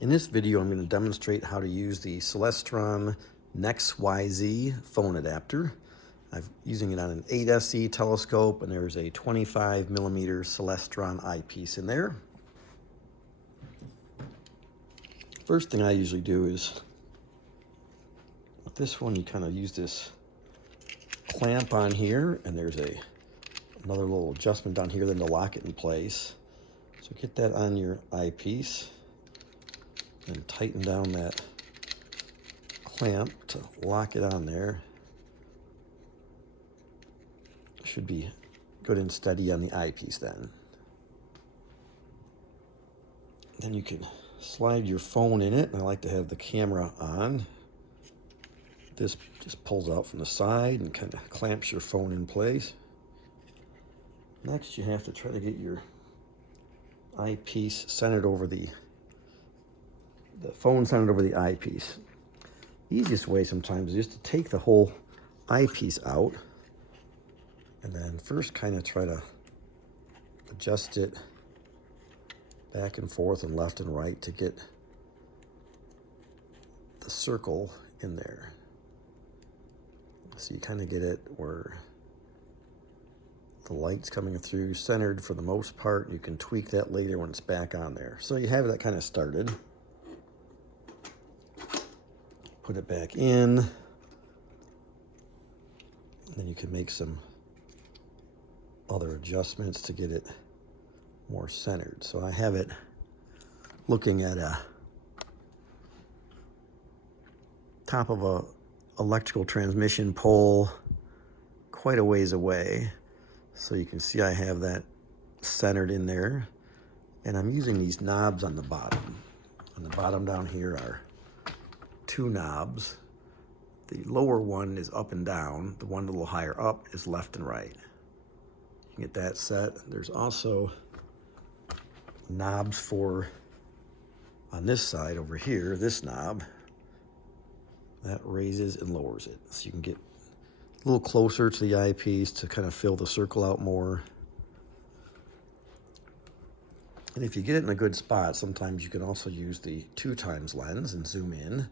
In this video, I'm going to demonstrate how to use the Celestron NexYZ phone adapter. I'm using it on an 8SE telescope, and there's a 25 millimeter Celestron eyepiece in there. First thing I usually do is, with this one, you kind of use this clamp on here, and there's another little adjustment down here then to lock it in place. So get that on your eyepiece and tighten down that clamp to lock it on there. Should be good and steady on the eyepiece then. Then you can slide your phone in it, and I like to have the camera on. This just pulls out from the side and kind of clamps your phone in place. Next, you have to try to get your eyepiece centered over the phone centered over the eyepiece. The easiest way sometimes is just to take the whole eyepiece out and then first kind of try to adjust it back and forth and left and right to get the circle in there. So you kind of get it where the light's coming through centered for the most part. You can tweak that later when it's back on there. So you have that kind of started. Put it back in. And then you can make some other adjustments to get it more centered. So I have it looking at a top of a electrical transmission pole quite a ways away. So you can see I have that centered in there. And I'm using these knobs on the bottom. On the bottom down here are two knobs. The lower one is up and down. The one a little higher up is left and right. You can get that set. There's also knobs for, on this side over here, this knob, that raises and lowers it. So you can get a little closer to the eyepiece to kind of fill the circle out more. And if you get it in a good spot, sometimes you can also use the 2x lens and zoom in.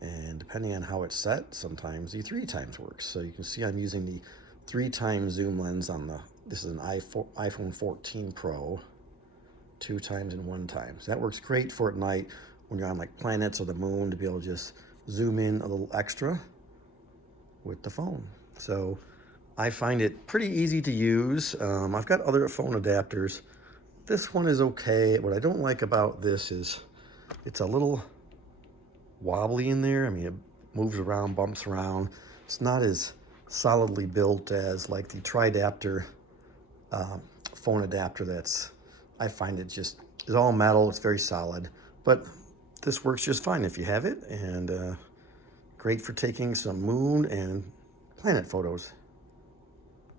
And depending on how it's set, sometimes the 3x works. So you can see I'm using the 3x zoom lens on this is an iPhone 14 Pro, 2x and 1x. That works great for at night when you're on like planets or the moon to be able to just zoom in a little extra with the phone. So I find it pretty easy to use. I've got other phone adapters. This one is okay. What I don't like about this is it's a little wobbly in there. I mean, it moves around, bumps around. It's not as solidly built as like the Tridaptor phone adapter. I find it just is all metal. It's very solid, but this works just fine if you have it, and great for taking some moon and planet photos.